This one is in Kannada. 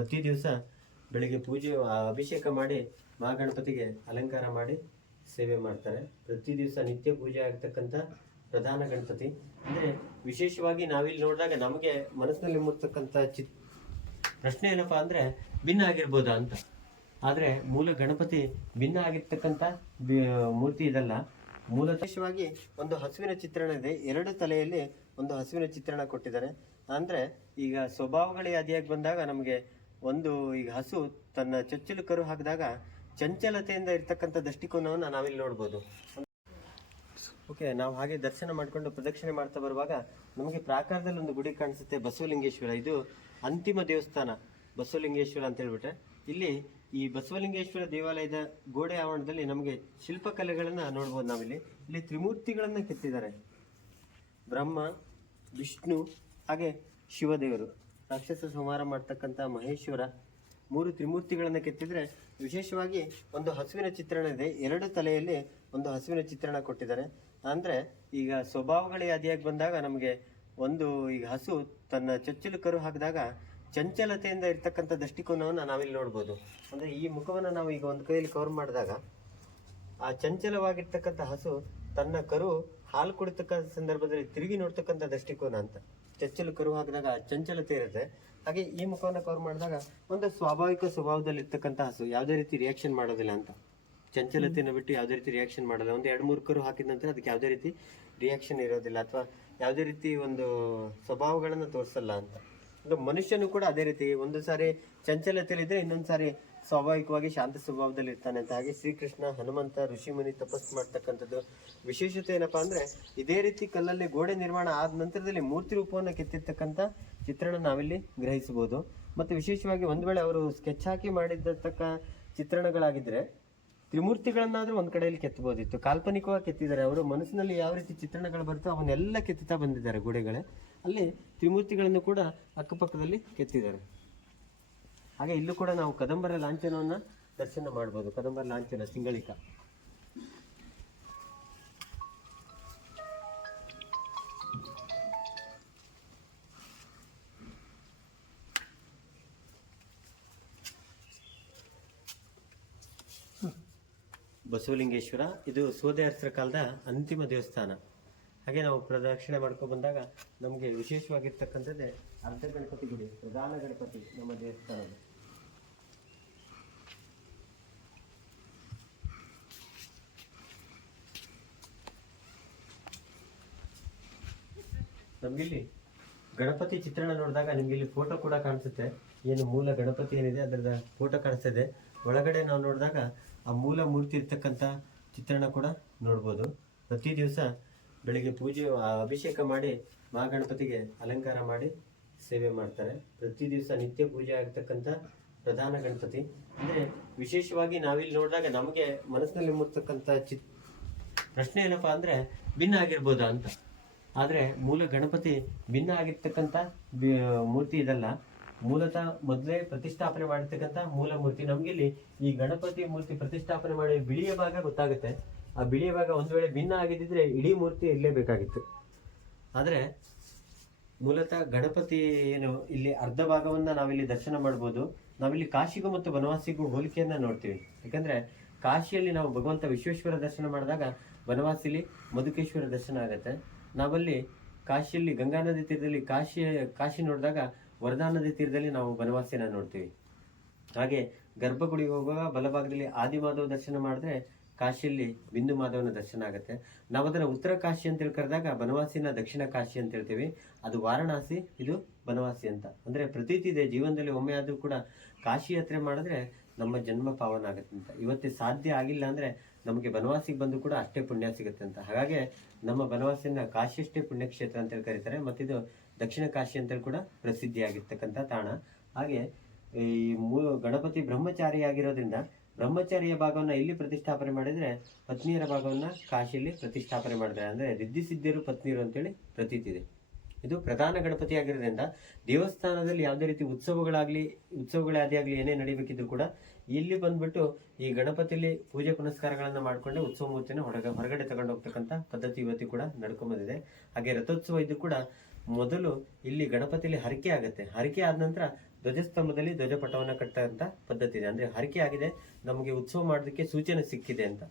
ಪ್ರತಿ ದಿವಸ ಬೆಳಿಗ್ಗೆ ಪೂಜೆ ಅಭಿಷೇಕ ಮಾಡಿ ಮಹಾಗಣಪತಿಗೆ ಅಲಂಕಾರ ಮಾಡಿ ಸೇವೆ ಮಾಡ್ತಾರೆ. ಪ್ರತಿ ದಿವಸ ನಿತ್ಯ ಪೂಜೆ ಆಗ್ತಕ್ಕಂಥ ಪ್ರಧಾನ ಗಣಪತಿ. ಅಂದರೆ ವಿಶೇಷವಾಗಿ ನಾವಿಲ್ಲಿ ನೋಡಿದಾಗ ನಮಗೆ ಮನಸ್ಸಿನಲ್ಲಿ ಮೂಡ್ತಕ್ಕಂಥ ಚಿತ್, ಪ್ರಶ್ನೆ ಏನಪ್ಪಾ ಅಂದರೆ ಭಿನ್ನ ಆಗಿರ್ಬೋದಾ ಅಂತ. ಆದರೆ ಮೂಲ ಗಣಪತಿ ಭಿನ್ನ ಆಗಿರ್ತಕ್ಕಂಥ ಮೂರ್ತಿ ಇದಲ್ಲ. ಮೂಲತಃವಾಗಿ ಒಂದು ಹಸುವಿನ ಚಿತ್ರಣ ಇದೆ. ಎರಡು ತಲೆಯಲ್ಲಿ ಒಂದು ಹಸುವಿನ ಚಿತ್ರಣ ಕೊಟ್ಟಿದ್ದಾರೆ. ಅಂದರೆ ಈಗ ಸ್ವಭಾವಗಳೇ ಅದಿಯಾಗಿ ಬಂದಾಗ ನಮಗೆ ಒಂದು ಈಗ ಹಸು ತನ್ನ ಚೊಚ್ಚಲು ಕರು ಹಾಕಿದಾಗ ಚಂಚಲತೆಯಿಂದ ಇರ್ತಕ್ಕಂಥ ದೃಷ್ಟಿಕೋನವನ್ನು ನಾವಿಲ್ಲಿ ನೋಡ್ಬೋದು. ಓಕೆ, ನಾವು ಹಾಗೆ ದರ್ಶನ ಮಾಡಿಕೊಂಡು ಪ್ರದಕ್ಷಿಣೆ ಮಾಡ್ತಾ ಬರುವಾಗ ನಮಗೆ ಪ್ರಾಕಾರದಲ್ಲಿ ಒಂದು ಗುಡಿ ಕಾಣಿಸುತ್ತೆ, ಬಸವಲಿಂಗೇಶ್ವರ. ಇದು ಅಂತಿಮ ದೇವಸ್ಥಾನ, ಬಸವಲಿಂಗೇಶ್ವರ ಅಂತ ಹೇಳ್ಬಿಟ್ರೆ. ಇಲ್ಲಿ ಈ ಬಸವಲಿಂಗೇಶ್ವರ ದೇವಾಲಯದ ಗೋಡೆ ಆವರಣದಲ್ಲಿ ನಮಗೆ ಶಿಲ್ಪಕಲೆಗಳನ್ನು ನೋಡ್ಬೋದು ನಾವಿಲ್ಲಿ. ಇಲ್ಲಿ ತ್ರಿಮೂರ್ತಿಗಳನ್ನು ಕೆತ್ತಿದ್ದಾರೆ. ಬ್ರಹ್ಮ, ವಿಷ್ಣು, ಹಾಗೆ ಶಿವದೇವರು. ರಾಕ್ಷಸ ಸಂಹಾರ ಮಾಡ್ತಕ್ಕಂಥ ಮಹೇಶ್ವರ ಮೂರು ತ್ರಿಮೂರ್ತಿಗಳನ್ನು ಕೆತ್ತಿದ್ರೆ ವಿಶೇಷವಾಗಿ ಒಂದು ಹಸುವಿನ ಚಿತ್ರಣ ಇದೆ. ಎರಡು ತಲೆಯಲ್ಲಿ ಒಂದು ಹಸುವಿನ ಚಿತ್ರಣ ಕೊಟ್ಟಿದ್ದಾರೆ. ಅಂದ್ರೆ ಈಗ ಸ್ವಭಾವಗಳೇ ಅದಿಯಾಗಿ ಬಂದಾಗ ನಮಗೆ ಒಂದು ಈಗ ಹಸು ತನ್ನ ಚೊಚ್ಚಲು ಕರು ಹಾಕಿದಾಗ ಚಂಚಲತೆಯಿಂದ ಇರ್ತಕ್ಕಂಥ ದೃಷ್ಟಿಕೋನವನ್ನು ನಾವಿಲ್ಲಿ ನೋಡ್ಬೋದು. ಅಂದ್ರೆ ಈ ಮುಖವನ್ನು ನಾವು ಈಗ ಒಂದು ಕೈಯಲ್ಲಿ ಕವರ್ ಮಾಡಿದಾಗ ಆ ಚಂಚಲವಾಗಿರ್ತಕ್ಕಂಥ ಹಸು ತನ್ನ ಕರು ಹಾಲು ಕುಡಿತಕ್ಕಂಥ ಸಂದರ್ಭದಲ್ಲಿ ತಿರುಗಿ ನೋಡ್ತಕ್ಕಂಥ ದೃಷ್ಟಿಕೋನ ಅಂತ. ಚಚ್ಚಲು ಕರು ಹಾಕಿದಾಗ ಚಂಚಲತೆ ಇರುತ್ತೆ ಹಾಗೆ ಈ ಮುಖವನ್ನು ಕವರ್ ಮಾಡಿದಾಗ ಒಂದು ಸ್ವಾಭಾವಿಕ ಸ್ವಭಾವದಲ್ಲಿ ಇರ್ತಕ್ಕಂಥ ಹಸು ಯಾವುದೇ ರೀತಿ ರಿಯಾಕ್ಷನ್ ಮಾಡೋದಿಲ್ಲ ಅಂತ. ಚಂಚಲತೆಯನ್ನು ಬಿಟ್ಟು ಯಾವುದೇ ರೀತಿ ರಿಯಾಕ್ಷನ್ ಮಾಡಲ್ಲ. ಒಂದು ಎರಡು ಮೂರು ಕರು ಹಾಕಿದ ನಂತರ ಅದಕ್ಕೆ ಯಾವುದೇ ರೀತಿ ರಿಯಾಕ್ಷನ್ ಇರೋದಿಲ್ಲ ಅಥವಾ ಯಾವುದೇ ರೀತಿ ಒಂದು ಸ್ವಭಾವಗಳನ್ನು ತೋರಿಸಲ್ಲ ಅಂತ. ಮನುಷ್ಯನು ಕೂಡ ಅದೇ ರೀತಿ ಒಂದು ಸಾರಿ ಚಂಚಲತೆಯಲ್ಲಿದ್ರೆ ಇನ್ನೊಂದು ಸಾರಿ ಸ್ವಾಭಾವಿಕವಾಗಿ ಶಾಂತ ಸ್ವಭಾವದಲ್ಲಿ ಇರ್ತಾನೆ ಅಂತ ಹಾಗೆ ಶ್ರೀಕೃಷ್ಣ ಹನುಮಂತ ಋಷಿಮುನಿ ತಪಸ್ಸು ಮಾಡ್ತಕ್ಕಂಥದ್ದು. ವಿಶೇಷತೆ ಏನಪ್ಪಾ ಅಂದ್ರೆ ಇದೇ ರೀತಿ ಕಲ್ಲಲ್ಲಿ ಗೋಡೆ ನಿರ್ಮಾಣ ಆದ ನಂತರದಲ್ಲಿ ಮೂರ್ತಿ ರೂಪವನ್ನು ಕೆತ್ತಿರ್ತಕ್ಕಂಥ ಚಿತ್ರಣ ನಾವಿಲ್ಲಿ ಗ್ರಹಿಸಬಹುದು. ಮತ್ತೆ ವಿಶೇಷವಾಗಿ ಒಂದು ವೇಳೆ ಅವರು ಸ್ಕೆಚ್ ಹಾಕಿ ಮಾಡಿದ್ದತಕ್ಕ ಚಿತ್ರಣಗಳಾಗಿದ್ದರೆ ತ್ರಿಮೂರ್ತಿಗಳನ್ನಾದ್ರೂ ಒಂದು ಕಡೆಯಲ್ಲಿ ಕೆತ್ತಬಹುದಿತ್ತು. ಕಾಲ್ಪನಿಕವಾಗಿ ಕೆತ್ತಿದ್ದಾರೆ. ಅವರು ಮನಸ್ಸಿನಲ್ಲಿ ಯಾವ ರೀತಿ ಚಿತ್ರಣಗಳು ಬರುತ್ತೋ ಅವನ್ನೆಲ್ಲ ಕೆತ್ತುತ್ತಾ ಬಂದಿದ್ದಾರೆ ಗೋಡೆಗಳೇ. ಅಲ್ಲಿ ತ್ರಿಮೂರ್ತಿಗಳನ್ನು ಕೂಡ ಅಕ್ಕಪಕ್ಕದಲ್ಲಿ ಕೆತ್ತಿದ್ದಾರೆ. ಹಾಗೆ ಇಲ್ಲೂ ಕೂಡ ನಾವು ಕದಂಬರ ಲಾಂಛನವನ್ನು ದರ್ಶನ ಮಾಡ್ಬೋದು. ಕದಂಬರ ಲಾಂಛನ, ಸಿಂಗಳಿಕ. ಬಸವಲಿಂಗೇಶ್ವರ, ಇದು ಸೋದೆಯರ್ಸರ ಕಾಲದ ಅಂತಿಮ ದೇವಸ್ಥಾನ. ಹಾಗೆ ನಾವು ಪ್ರದಕ್ಷಿಣೆ ಮಾಡ್ಕೊಂಡು ಬಂದಾಗ ನಮಗೆ ವಿಶೇಷವಾಗಿರ್ತಕ್ಕಂಥದ್ದೇ ಅರ್ಧ ಗಣಪತಿ ಗುಡಿ, ಪ್ರಧಾನ ಗಣಪತಿ ನಮ್ಮ ದೇವಸ್ಥಾನದ ನಮಗಿಲ್ಲಿ ಗಣಪತಿ ಚಿತ್ರಣ ನೋಡಿದಾಗ ನಿಮ್ಗೆ ಇಲ್ಲಿ ಫೋಟೋ ಕೂಡ ಕಾಣಿಸುತ್ತೆ. ಏನು ಮೂಲ ಗಣಪತಿ ಏನಿದೆ ಅದರ ಫೋಟೋ ಕಾಣಿಸ್ತಿದೆ. ಒಳಗಡೆ ನಾವು ನೋಡಿದಾಗ ಆ ಮೂಲ ಮೂರ್ತಿ ಇರ್ತಕ್ಕಂಥ ಚಿತ್ರಣ ಕೂಡ ನೋಡ್ಬೋದು. ಪ್ರತಿ ದಿವಸ ಬೆಳಿಗ್ಗೆ ಪೂಜೆ ಅಭಿಷೇಕ ಮಾಡಿ ಮಹಾಗಣಪತಿಗೆ ಅಲಂಕಾರ ಮಾಡಿ ಸೇವೆ ಮಾಡ್ತಾರೆ. ಪ್ರತಿ ದಿವಸ ನಿತ್ಯ ಪೂಜೆ ಆಗ್ತಕ್ಕಂಥ ಪ್ರಧಾನ ಗಣಪತಿ. ಅಂದ್ರೆ ವಿಶೇಷವಾಗಿ ನಾವಿಲ್ಲಿ ನೋಡಿದಾಗ ನಮಗೆ ಮನಸ್ಸಿನಲ್ಲಿ ಮೂಡ್ತಕ್ಕಂಥ ಚಿತ್, ಪ್ರಶ್ನೆ ಏನಪ್ಪಾ ಅಂದ್ರೆ ಭಿನ್ನ ಆಗಿರ್ಬೋದಾ ಅಂತ. ಆದರೆ ಮೂಲ ಗಣಪತಿ ಭಿನ್ನ ಆಗಿರ್ತಕ್ಕಂಥ ಮೂರ್ತಿ ಇದಲ್ಲ. ಮೂಲತಃ ಮೊದಲೇ ಪ್ರತಿಷ್ಠಾಪನೆ ಮಾಡಿರ್ತಕ್ಕಂಥ ಮೂಲ ಮೂರ್ತಿ ನಮಗಿಲ್ಲಿ ಈ ಗಣಪತಿ ಮೂರ್ತಿ ಪ್ರತಿಷ್ಠಾಪನೆ ಮಾಡಿ ಬಿಳಿಯ ಭಾಗ ಗೊತ್ತಾಗುತ್ತೆ. ಆ ಬಿಳಿಯ ಭಾಗ ಒಂದು ವೇಳೆ ಭಿನ್ನ ಆಗಿದ್ದಿದ್ರೆ ಇಡೀ ಮೂರ್ತಿ ಇರಲೇಬೇಕಾಗಿತ್ತು ಆದರೆ ಮೂಲತಃ ಗಣಪತಿ ಏನು, ಇಲ್ಲಿ ಅರ್ಧ ಭಾಗವನ್ನ ನಾವಿಲ್ಲಿ ದರ್ಶನ ಮಾಡ್ಬೋದು. ನಾವಿಲ್ಲಿ ಕಾಶಿಗೂ ಮತ್ತು ಬನವಾಸಿಗೂ ಹೋಲಿಕೆಯನ್ನ ನೋಡ್ತೀವಿ. ಯಾಕಂದ್ರೆ ಕಾಶಿಯಲ್ಲಿ ನಾವು ಭಗವಂತ ವಿಶ್ವೇಶ್ವರ ದರ್ಶನ ಮಾಡಿದಾಗ ಬನವಾಸಿಲಿ ಮಧುಕೇಶ್ವರ ದರ್ಶನ ಆಗುತ್ತೆ. ನಾವಲ್ಲಿ ಕಾಶಿಯಲ್ಲಿ ಗಂಗಾ ನದಿ ತೀರದಲ್ಲಿ ಕಾಶಿ ಕಾಶಿ ನೋಡಿದಾಗ ವರದಾ ನದಿ ತೀರದಲ್ಲಿ ನಾವು ಬನವಾಸಿನ ನೋಡ್ತೀವಿ. ಹಾಗೆ ಗರ್ಭಗುಡಿಗೆ ಹೋಗುವಾಗ ಬಲಭಾಗದಲ್ಲಿ ಆದಿಮಾಧವ ದರ್ಶನ ಮಾಡಿದ್ರೆ ಕಾಶಿಯಲ್ಲಿ ಬಿಂದು ಮಾಧವನ ದರ್ಶನ ಆಗುತ್ತೆ. ನಾವು ಅದನ್ನು ಉತ್ತರ ಕಾಶಿ ಅಂತೇಳಿ ಕರೆದಾಗ ಬನವಾಸಿನ ದಕ್ಷಿಣ ಕಾಶಿ ಅಂತ ಹೇಳ್ತೀವಿ. ಅದು ವಾರಣಾಸಿ, ಇದು ಬನವಾಸಿ ಅಂತ. ಅಂದರೆ ಪ್ರತೀತಿ ಇದೆ, ಜೀವನದಲ್ಲಿ ಒಮ್ಮೆ ಆದರೂ ಕೂಡ ಕಾಶಿ ಯಾತ್ರೆ ಮಾಡಿದ್ರೆ ನಮ್ಮ ಜನ್ಮ ಪಾವನ ಆಗುತ್ತೆ ಅಂತ. ಇವತ್ತೇ ಸಾಧ್ಯ ಆಗಿಲ್ಲ ಅಂದರೆ ನಮಗೆ ಬನವಾಸಿಗೆ ಬಂದು ಕೂಡ ಅಷ್ಟೇ ಪುಣ್ಯ ಸಿಗುತ್ತೆ ಅಂತ. ಹಾಗಾಗಿ ನಮ್ಮ ಬನವಾಸಿನ ಕಾಶಿಯಷ್ಟೇ ಪುಣ್ಯಕ್ಷೇತ್ರ ಅಂತೇಳಿ ಕರೀತಾರೆ. ಮತ್ತಿದು ದಕ್ಷಿಣ ಕಾಶಿ ಅಂತೇಳಿ ಕೂಡ ಪ್ರಸಿದ್ಧಿಯಾಗಿರ್ತಕ್ಕಂಥ ತಾಣ. ಹಾಗೆ ಈ ಮೂ, ಗಣಪತಿ ಬ್ರಹ್ಮಚಾರಿ ಆಗಿರೋದ್ರಿಂದ ಬ್ರಹ್ಮಚಾರಿಯ ಭಾಗವನ್ನು ಇಲ್ಲಿ ಪ್ರತಿಷ್ಠಾಪನೆ ಮಾಡಿದರೆ ಪತ್ನಿಯರ ಭಾಗವನ್ನು ಕಾಶಿಯಲ್ಲಿ ಪ್ರತಿಷ್ಠಾಪನೆ ಮಾಡಿದ್ದಾರೆ ಅಂದರೆ ರಿದ್ಧಿ ಸಿದ್ಧರು ಪತ್ನಿಯರು ಅಂತೇಳಿ ಪ್ರತೀತಿ ಇದೆ. ಪ್ರಧಾನ ಗಣಪತಿ ಆಗಿರೋದ್ರಿಂದ ದೇವಸ್ಥಾನದಲ್ಲಿ ಯಾವುದೇ ರೀತಿ ಉತ್ಸವಗಳಾಗಲಿ ಉತ್ಸವಗಳಾದಿ ಆಗಲಿ ಏನೇ ನಡಿಬೇಕಿದ್ರು ಕೂಡ ಇಲ್ಲಿ ಬಂದ್ಬಿಟ್ಟು ಈ ಗಣಪತಿಯಲ್ಲಿ ಪೂಜೆ ಪುನಸ್ಕಾರಗಳನ್ನು ಮಾಡಿಕೊಂಡು ಉತ್ಸವ ಮೂರ್ತಿನ ಹೊರಗ, ಹೊರಗಡೆ ತಗೊಂಡು ಹೋಗ್ತಕ್ಕಂಥ ಪದ್ಧತಿ ಇವತ್ತಿ ಕೂಡ ನಡ್ಕೊಂಡ್ ಬಂದಿದೆ ಹಾಗೆ ರಥೋತ್ಸವ ಇದು ಕೂಡ ಮೊದಲು ಇಲ್ಲಿ ಗಣಪತಿಯಲ್ಲಿ ಹರಕೆ ಆಗುತ್ತೆ. ಹರಕೆ ಆದ ನಂತರ ಧ್ವಜಸ್ತಂಭದಲ್ಲಿ ಧ್ವಜಪಟವನ್ನು ಕಟ್ಟಂತ ಪದ್ಧತಿ ಇದೆ. ಅಂದ್ರೆ ಹರಕೆ ಆಗಿದೆ, ನಮಗೆ ಉತ್ಸವ ಮಾಡೋದಕ್ಕೆ ಸೂಚನೆ ಸಿಕ್ಕಿದೆ ಅಂತ.